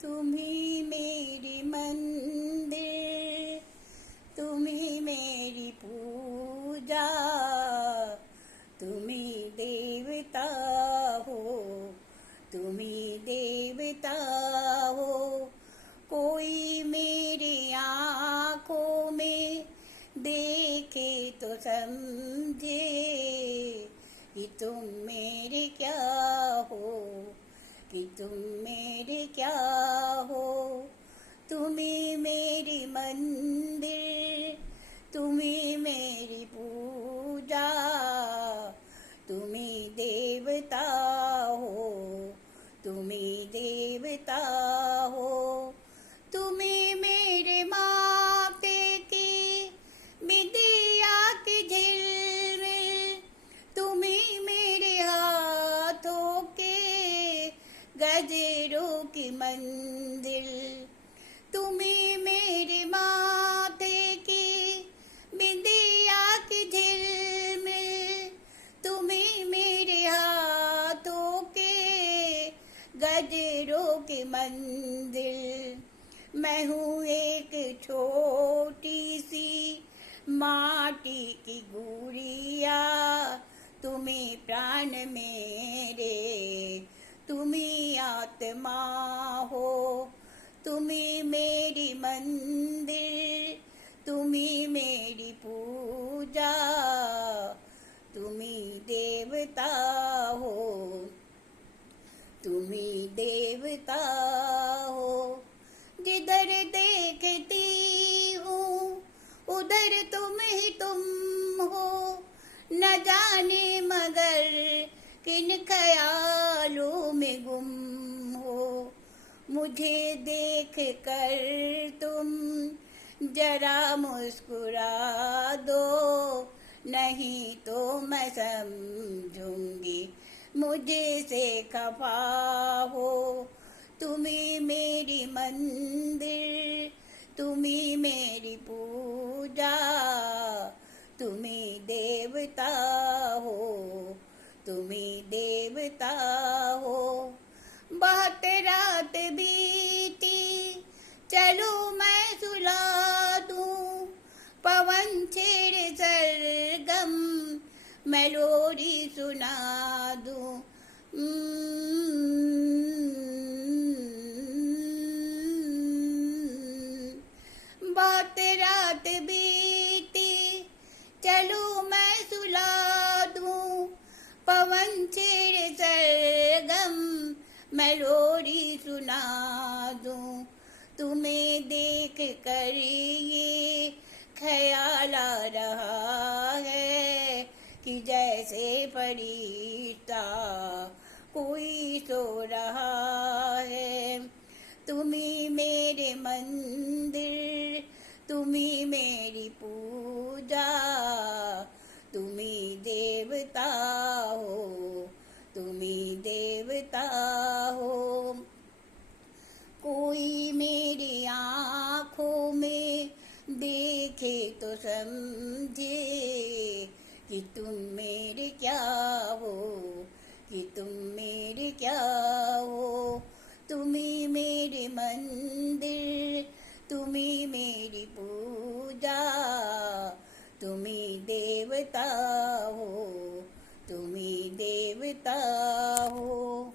तुम्ही मेरी मंदिर, तुम्ही मेरी पूजा, तुम्ही देवता हो, तुम्ही देवता हो। कोई मेरी आँखों में देखे तो समझे कि तुम मेरे क्या हो, कि तुम मेरे क्या हो। तुम्ही मेरी मंदिर, तुम्ही मेरी पूजा, तुम्ही देवता हो, तुम्ही देवता हो। तुम्ही मेरे माथे की बिंदिया की झिलमिल, तुम्ही मेरे हाथों के गजरों की मंजिल। तुम्ही मेरे माथे की बिंदिया की झिलमिल, तुम्ही मेरे हाथों के गजरों की मंजिल। मैं हूँ एक छोटी सी माटी की गुड़िया, तुम्ही प्राण मेरे, तुम्ही आत्मा हो। तुम्ही मेरी मंदिर, तुम्ही मेरी पूजा, तुम्ही देवता हो, तुम्ही देवता हो। जिधर देखती हूँ उधर तुम ही तुम हो, न जाने मगर किन ख्यालों में गुम हो। मुझे देख कर तुम जरा मुस्कुरा दो, नहीं तो मैं समझूंगी मुझे से खफा हो। तुम्ही मेरी मंदिर, तुम्ही मेरी पूजा, तुम्ही देवता हो, तुम्ही देवता हो। बहुत रात बीती चलो मैं सुला दूं, पवन छेड़े सरगम मैं लोरी सुना दूं। बहुत रात बीती चलो मैं सुला दूं, पवन छेड़े सरगम मैं लोरी सुना दूं। तुम्हें देख कर ये ख्याल आ रहा है कि जैसे फरिश्ता कोई सो रहा है। तुम्ही मेरे मंदिर, तुम्ही मेरी पूजा, तुम्ही देवता हो, तुम्ही देवता हो। कोई मेरी आँखों में देखे तो समझे कि तुम मेरे क्या हो, कि तुम मेरे क्या हो। तुम्ही मेरे मंदिर, तुम्ही मेरी पूजा, तुम्ही देवता हो, तुम्ही देवता हो।